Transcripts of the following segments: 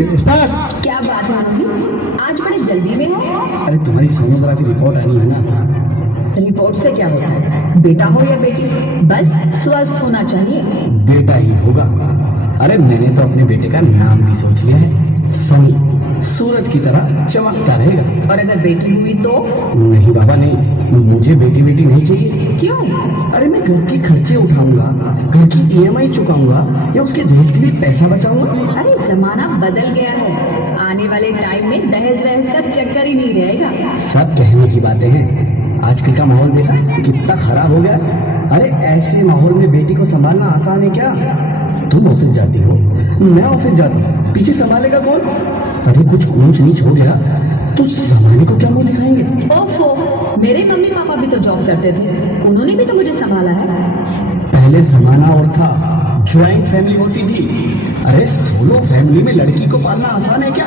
Rolling start. क्या बात है रोहित, आज बड़े जल्दी में हो? अरे तुम्हारी सोनोग्राफी रिपोर्ट आनी है ना। रिपोर्ट से क्या होता है, बेटा हो या बेटी, बस स्वस्थ होना चाहिए। बेटा ही होगा। अरे मैंने तो अपने बेटे का नाम भी सोच लिया है, सनी, सूरज की तरह चमकता रहेगा। और अगर बेटी हुई तो? नहीं बाबा नहीं, मुझे बेटी बेटी नहीं चाहिए। क्यों? अरे मैं घर के खर्चे उठाऊंगा, घर की ईएमआई चुकाऊंगा या उसके दहेज के लिए पैसा बचाऊंगा। अरे जमाना बदल गया है, आने वाले टाइम में दहेज वहेज का चक्कर ही नहीं रहेगा। सब कहने की बातें हैं, आजकल का माहौल देखा कितना खराब हो गया। अरे ऐसे माहौल में बेटी को संभालना आसान है क्या? तुम ऑफिस जाती हो, मैं ऑफिस जाता हूँ, पीछे संभालेगा कौन? अरे कुछ ऊंच नीच हो गया तो जमाने को क्या मुंह दिखाएंगे? ओफो, मेरे मम्मी पापा भी तो जॉब करते थे, उन्होंने भी तो मुझे संभाला है। पहले जमाना और था, ज्वाइंट फैमिली होती थी। अरे सोलो फैमिली में लड़की को पालना आसान है क्या?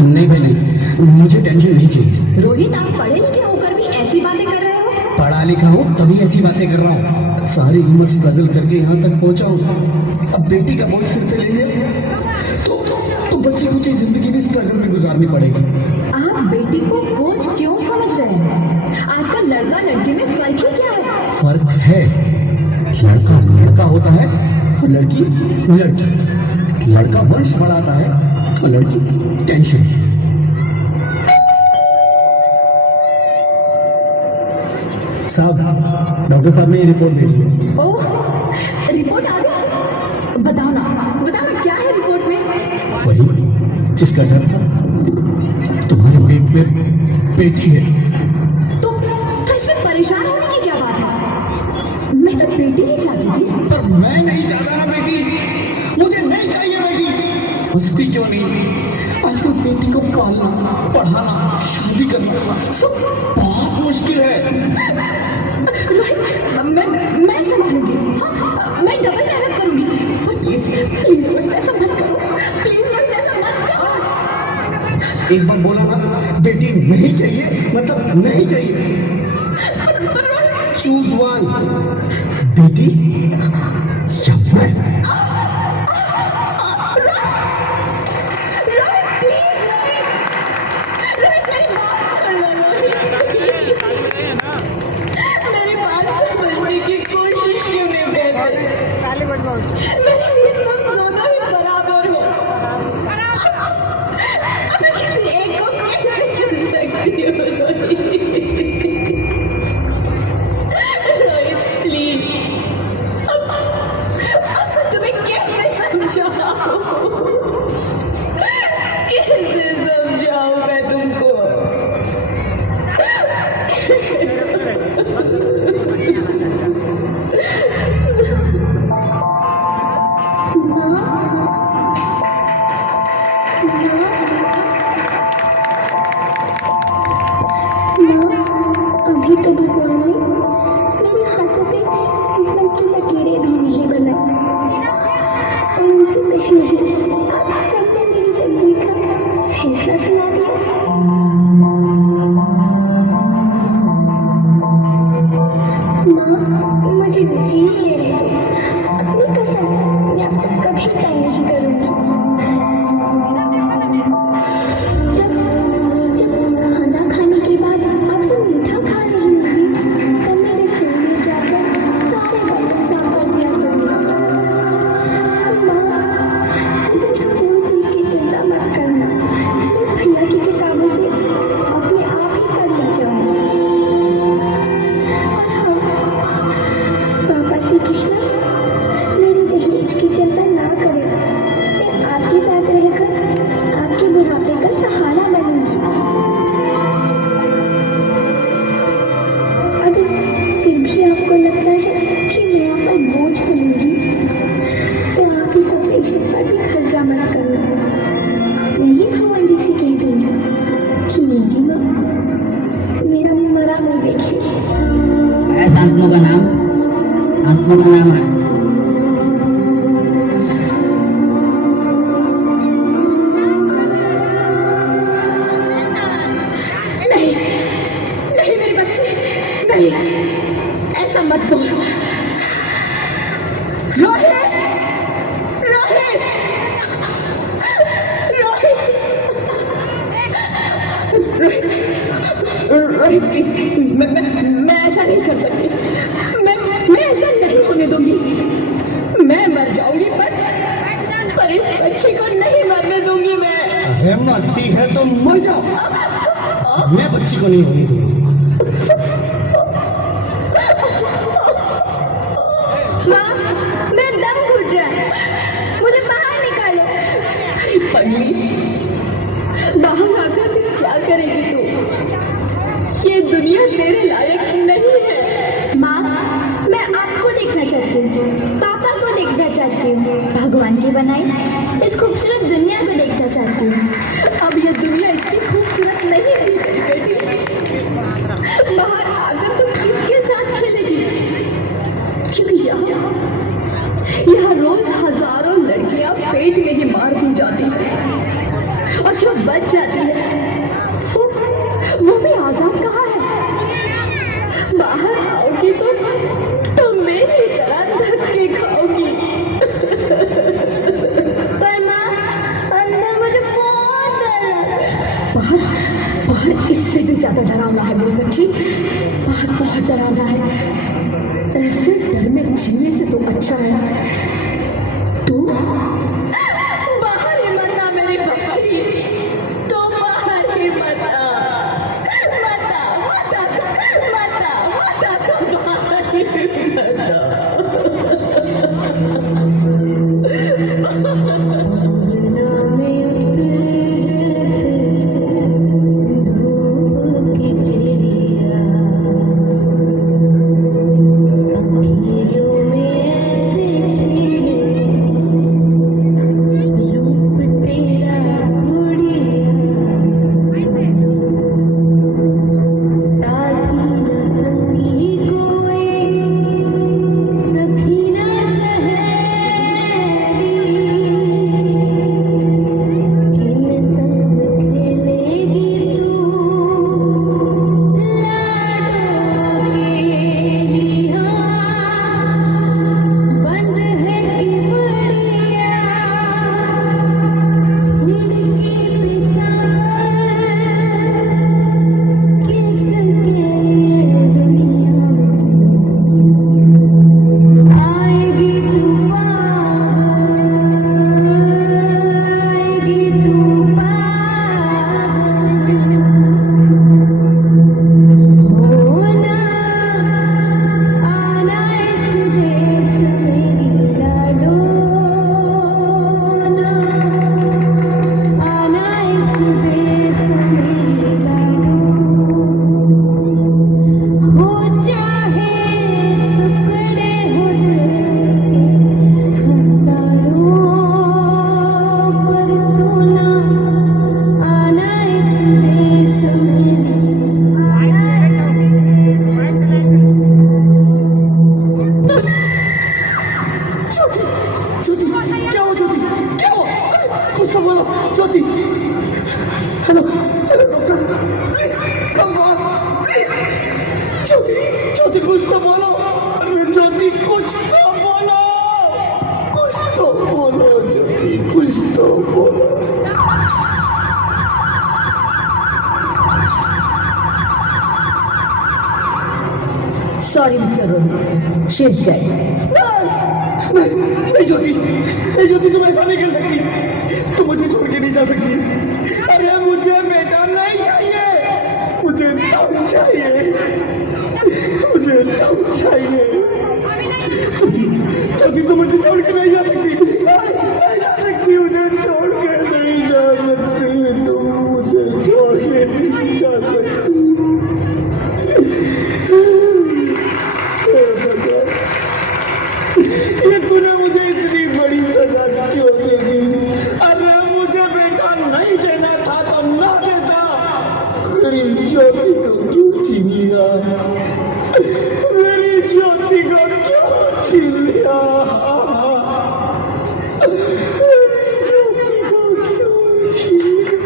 नहीं भाई नहीं, मुझे टेंशन नहीं चाहिए। रोहित, आप पढ़े लिखे होकर भी ऐसी बातें कर रहे हो? पढ़ा लिखा हूँ तभी ऐसी बातें कर रहा हूँ। सारी उम्र स्ट्रगल करके यहाँ तक पहुँचा हूँ, अब बेटी का बोझ सिर पे ले लिया तो बच्ची कुची जिंदगी भी स्ट्रगल में गुजारनी पड़ेगी। आप बेटी को बोझ क्यों समझ रहे हैं? आजकल लड़का लड़की में फर्क ही क्या है? फर्क है, लड़का लड़का होता है और लड़की लड़की। लड़का वंश बढ़ाता है और लड़की टेंशन। साहब, डॉक्टर साहब ने ये रिपोर्ट भेजी है। ओह, रिपोर्ट आ गई? बताओ ना क्या है रिपोर्ट में? वही जिसका डर था, तुम्हारे पेट में बेटी है। तो इसमें परेशान होने की क्या बात है? मैं तो बेटी ही चाहती थी। पर मैं नहीं चाहता ना बेटी, मुझे नहीं चाहिए बेटी। हंसती क्यों नहीं? आजकल बेटी को पालना, पढ़ाना, शादी करना सब बहुत मुश्किल है। रोहित, मैं संभालूंगी। हाँ, मैं डबल मेहनत करूंगी। प्लीज प्लीज मुझे ऐसा मत करो, प्लीज मुझे ऐसा मत करो। एक बार बोला ना बेटी नहीं चाहिए मतलब नहीं चाहिए। चूज वन, बेटी या मैं। मेरी बात समझने की कोशिश क्यों नहीं करते? मेरे लिए तुम दोनों ही बराबर हो। मैं किसी एक को कैसे चुन सकती हूँ रोहित? प्लीज, अब मैं तुम्हें कैसे समझाऊं? प्लीज, मैं ऐसा नहीं कर सकती। मैं ऐसा नहीं होने दूंगी। मैं मर जाऊंगी पर इस बच्ची को नहीं मरने दूंगी मैं। अरे मरती है तो मर जाओ, मैं बच्ची को नहीं होने दूंगा। माँ, मैं दम घुट रहा है, मुझे बाहर निकालो। अरे पगली, बाहर आकर क्या करेगी तू? ये दुनिया तेरे लायक नहीं है। माँ, मैं आपको देखना चाहती हूँ, पापा को देखना चाहती हूँ, भगवान की बनाई इस खूबसूरत दुनिया को देखना चाहती हूँ। अब ये दुनिया इतनी खूबसूरत नहीं रही मेरी बेटी। बाहर आकर तू किसके साथ खेलेगी? क्योंकि यहाँ रोज हजारों लड़कियां पेट में ही मार दी जाती है और जो बच जाती है वो भी आजाद कहाँ है? बाहर आओगी तो मेरी तरह धक्के खाओगी। पर माँ, अंदर मुझे बहुत डर लग रहा है। बाहर इससे भी ज्यादा डरावना है मेरी बच्ची। बाहर बहुत डरावना है। ऐसे डर में जीने से तो अच्छा है तू बाहर ही मत आ मेरी बच्ची। तो बाहर ही मत आ, मत आ, मत आ, मत आ, मत आ, तो बाहर ही मत ज्योति कुछ तो बोलो, अरे ज्योति कुछ तो बोलो, कुछ तो बोलो ज्योति, कुछ तो बोलो। Sorry, Mr. Rohit. She's dead. नहीं ज्योति तुम ऐसा नहीं कर सकती, तुम मुझे छोड़ के नहीं जा सकती। अरे मुझे बेटा नहीं चाहिए, मुझे तुम चाहिए, मुझे तुम चाहिए। ज्योति तुम मुझे छोड़ के नहीं जा सकती, नहीं जा सकती, मुझे छोड़ के नहीं जा सकती, तुम मुझे छोड़ के नहीं जा सकती। ये तूने मुझे इतनी बड़ी सजा क्यों दे दी? अरे मुझे बेटा नहीं देना था तो ना देता, मेरी ज्योति को क्यों छीन लिया, मेरी ज्योति को क्यों छीन लिया, मेरी ज्योति को क्यों छीन लिया?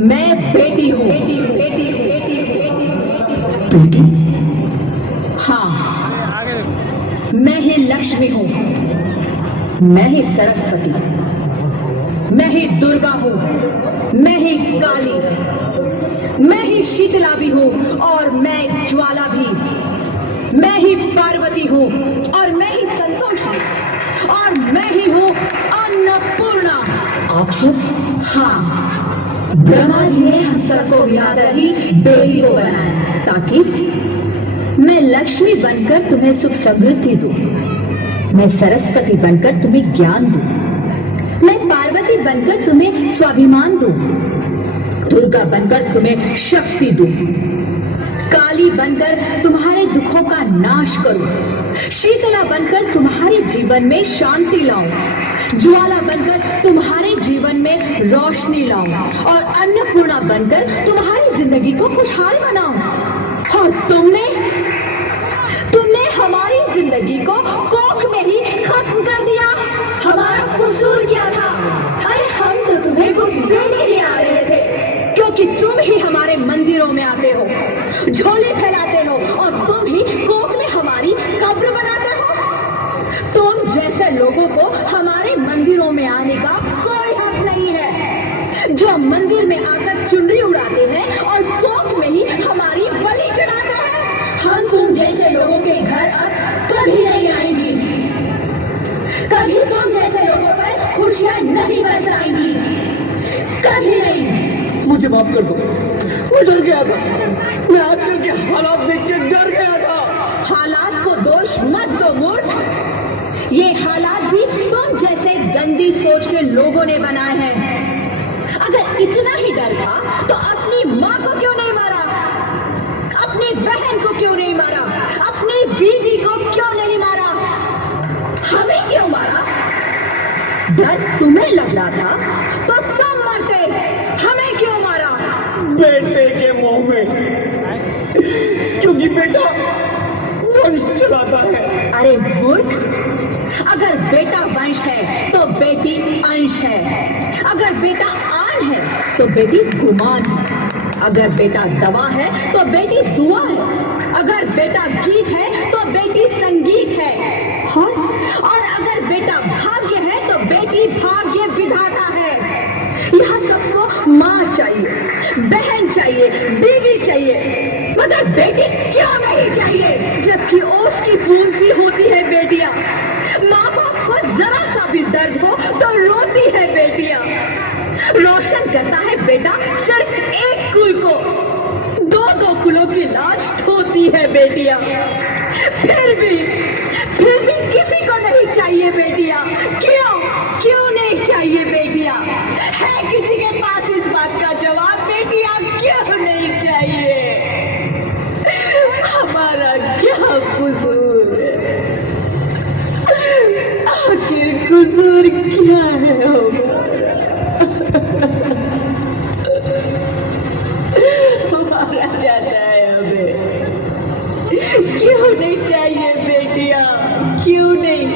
मैं बेटी हूँ, बेटी। बेटी? हाँ, मैं ही लक्ष्मी हूँ, मैं ही सरस्वती, मैं ही दुर्गा हूँ, मैं ही काली, मैं ही शीतला भी हूँ और मैं ज्वाला भी, मैं ही पार्वती हूँ और मैं ही संतोषी और मैं ही हूँ अन्नपूर्णा। आप सब? हाँ, ब्रह्मा जी ने हम सबको मिलाकर ही बेटी को बनाया ताकि मैं लक्ष्मी बनकर तुम्हें सुख समृद्धि दूं, मैं सरस्वती बनकर तुम्हें ज्ञान दूं, मैं पार्वती बनकर तुम्हें स्वाभिमान दूं, दुर्गा बनकर तुम्हें शक्ति दूं, काली बनकर तुम्हारे दुखों का नाश करूं, शीतला बनकर तुम्हारे जीवन में शांति लाऊं, ज्वाला बनकर तुम्हारे जीवन में रोशनी लाऊं और अन्नपूर्णा बनकर तुम्हारी जिंदगी को खुशहाल बनाऊं। और तुमने हमारी जिंदगी को कोख में ही खत्म कर दिया। हमारा कसूर क्या था? अरे हम तो तुम्हें कुछ देने ही आ रहे थे, क्योंकि तुम ही हमारे मंदिरों में आते हो, झोले फैलाते हो और तुम ही कोख में हमारी कब्र बनाते हो। तुम जैसे लोगों को हमारे मंदिरों में आने का कोई हक नहीं है, जो मंदिर में आकर चुनरी उड़ाते हैं और कोख में ही हमारी बलि चढ़ाते हैं। हम तुम जैसे लोगों के घर अब कभी नहीं आएंगी, कभी तुम जैसे लोगों पर खुशियां नहीं बरसाएंगी, कभी नहीं। मुझे माफ कर दो, मैं डर गया था, मैं आजकल के हालात देख के डर गया था। हालात को दोष मत दो मूर्ख, ये हालात भी तुम जैसे गंदी सोच के लोगों ने बनाए हैं। अगर इतना ही डर था तो अपनी माँ को क्यों नहीं मारा, अपनी बहन को क्यों नहीं मारा, अपनी बीवी को क्यों नहीं मारा, हमें क्यों मारा? डर तुम्हें लग रहा था तो तुम मरते, हमें क्यों मारा? बेटे के मोह में, क्योंकि बेटा वंश चलाता है। अरे मूर्ख, अगर बेटा वंश है तो बेटी अंश है, अगर बेटा आन है तो बेटी गुमान है, अगर बेटा दवा है तो बेटी दुआ है, अगर बेटा गीत है तो बेटी संगीत है, और अगर बेटा भाग्य है तो बेटी भाग्य विधाता है। यहाँ सबको माँ चाहिए, बहन चाहिए, बीवी चाहिए, मगर बेटी क्यों नहीं चाहिए? जबकि ओस की फूल सी होती है बेटियां, माँ बाप को जरा सा भी दर्द हो तो रोती है बेटियां। रोशन करता है बेटा सिर्फ एक कुल को, दो कुलों की लाश ढोती है बेटियां। फिर भी किसी को नहीं चाहिए बेटियां। क्यों नहीं चाहिए बेटियां? है किसी के पास इस बात का जवाब? बेटियां क्यों नहीं चाहिए? हमारा क्या कसूर है? आखिर कसूर क्या है हमारा जाता है हमें? क्यों नहीं चाहिए बेटियां? क्यों नहीं?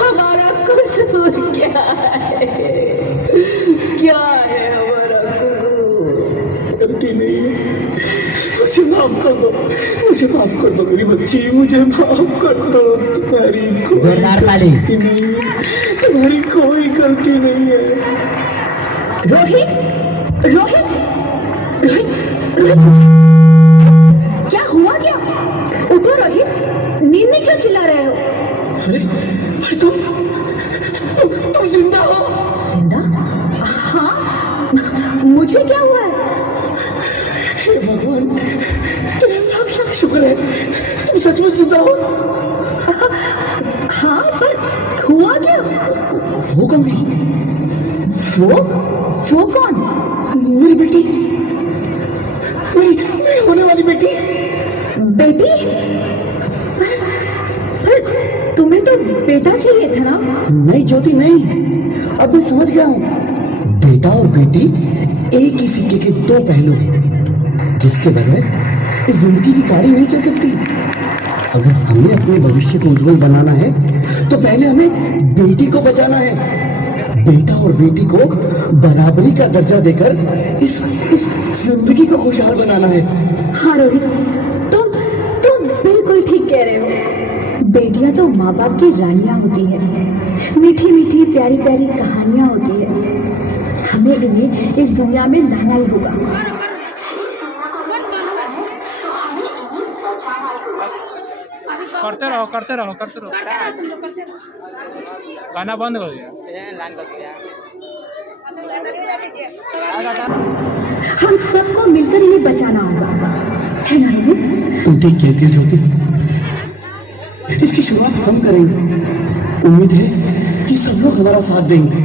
हमारा कसूर क्या है? क्या है हमारा कसूर? गलती नहीं है, मुझे माफ कर दो, मुझे माफ कर दो मेरी बच्ची, मुझे माफ कर दो। तुम्हारी कोई गलती नहीं है, तुम्हारी कोई गलती नहीं है। रोहित, रोहित, रोहित, क्या हुआ? क्या उठो रोहित, नींद में क्यों चिल्ला रहे हो? अरे तुम जिंदा हो? जिंदा? हाँ, मुझे क्या हुआ है? हे भगवान, तेरे लाख लाख शुक्र है, तुम सचमुच जिंदा हो। हाँ, पर हुआ क्या? वो कौन थी? वो कौन? मेरी बेटी, मेरी होने वाली बेटी। बेटी? पर तुम्हें तो बेटा चाहिए था ना? नहीं ज्योति, नहीं, अब मैं समझ गया हूँ। बेटा और बेटी एक ही सिक्के के दो पहलू हैं, जिसके बगैर इस जिंदगी की गाड़ी नहीं चल सकती। अगर हमें अपने भविष्य को उज्जवल बनाना है तो पहले हमें बेटी को बचाना है। बेटा और बेटी को बराबरी का दर्जा देकर इस जिंदगी को खुशहाल बनाना है। हाँ रोहित, तुम बिल्कुल ठीक कह रहे हो। बेटियां तो माँ बाप की रानियां होती है, मीठी मीठी प्यारी प्यारी कहानियां होती है। हमें इन्हें इस दुनिया में लाना ही होगा। करते रहो करते रहो करते रहो। गाना बंद कर दिया। हम सबको मिलकर इन्हें बचाना होगा, है ना रोहित? तुम ठीक कहती हो ज्योति। इसकी शुरुआत हम करेंगे। उम्मीद है कि सब लोग हमारा साथ देंगे।